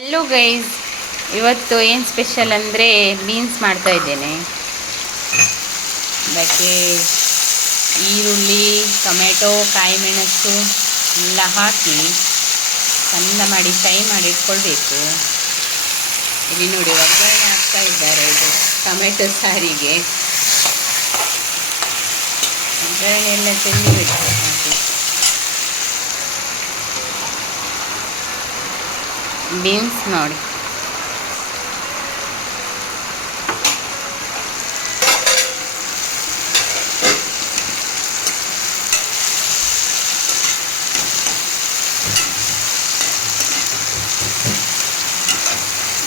Hello guys, ಇವತ್ತು ಏನು special ಅಂದರೆ ಬೀನ್ಸ್ ಮಾಡ್ತಾ ಇದ್ದೇನೆ. ಅದಕ್ಕೆ ಈರುಳ್ಳಿ, ಟೊಮೆಟೊ, ಕಾಯಿ ಮೆಣಸು ಎಲ್ಲ ಹಾಕಿ ಚಂದ ಮಾಡಿ ಫ್ರೈ ಮಾಡಿ ಇಟ್ಕೊಳ್ಬೇಕು. ಇಲ್ಲಿ ನೋಡಿ ಒಗ್ಗರಣೆ ಹಾಕ್ತಾ ಇದ್ದಾರೆ. ಇದು ಟೊಮೆಟೊ ಸಾರಿಗೆ ಒಗ್ಗರಣೆ ಎಲ್ಲ ಚೆಲ್ಲಿಬಿಟ್ಟು ಹಾಕಿ ಬೀನ್ಸ್ ನೋಡಿ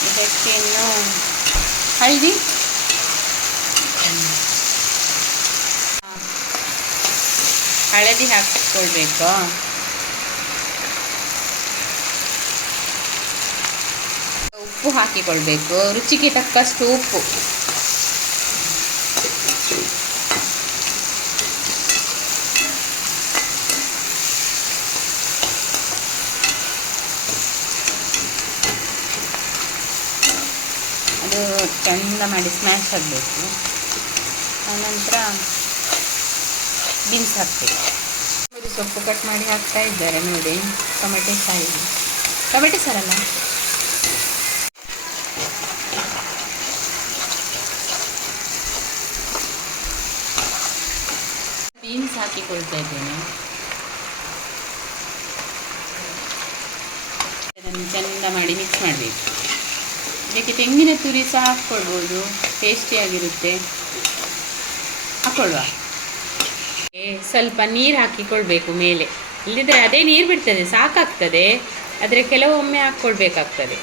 ಇದಕ್ಕೆ ಇನ್ನು ಹಳದಿ ಹಾಕಿಕೊಳ್ಬೇಕು. ಉಪ್ಪು ಹಾಕಿಕೊಳ್ಬೇಕು, ರುಚಿಗೆ ತಕ್ಕಷ್ಟು ಉಪ್ಪು. ಅದು ಚಂದ ಮಾಡಿ ಸ್ಮ್ಯಾಶ್ ಆಗಬೇಕು. ಆನಂತರ ಬೀನ್ಸ್ ಹಾಕಬೇಕು. ಸೊಪ್ಪು ಕಟ್ ಮಾಡಿ ಹಾಕ್ತಾ ಇದ್ದಾರೆ ನೋಡಿ. ಟೊಮೆಟೊ ಸಾರಲ್ಲ, ಬೀನ್ಸ್ ಹಾಕಿಕೊಳ್ತಾ ಇದ್ದೇನೆ. ಅದನ್ನು ಚೆಂದ ಮಾಡಿ ಮಿಕ್ಸ್ ಮಾಡಬೇಕು. ಇದಕ್ಕೆ ತೆಂಗಿನ ತುರಿ ಸಹ ಹಾಕ್ಕೊಳ್ಬೋದು, ಟೇಸ್ಟಿಯಾಗಿರುತ್ತೆ. ಹಾಕ್ಕೊಳ್ಳುವ. ಸ್ವಲ್ಪ ನೀರು ಹಾಕಿಕೊಳ್ಬೇಕು ಮೇಲೆ, ಇಲ್ಲದಿದ್ದರೆ ಅದೇ ನೀರು ಬಿಡ್ತದೆ, ಸಾಕಾಗ್ತದೆ. ಆದರೆ ಕೆಲವೊಮ್ಮೆ ಹಾಕ್ಕೊಳ್ಬೇಕಾಗ್ತದೆ.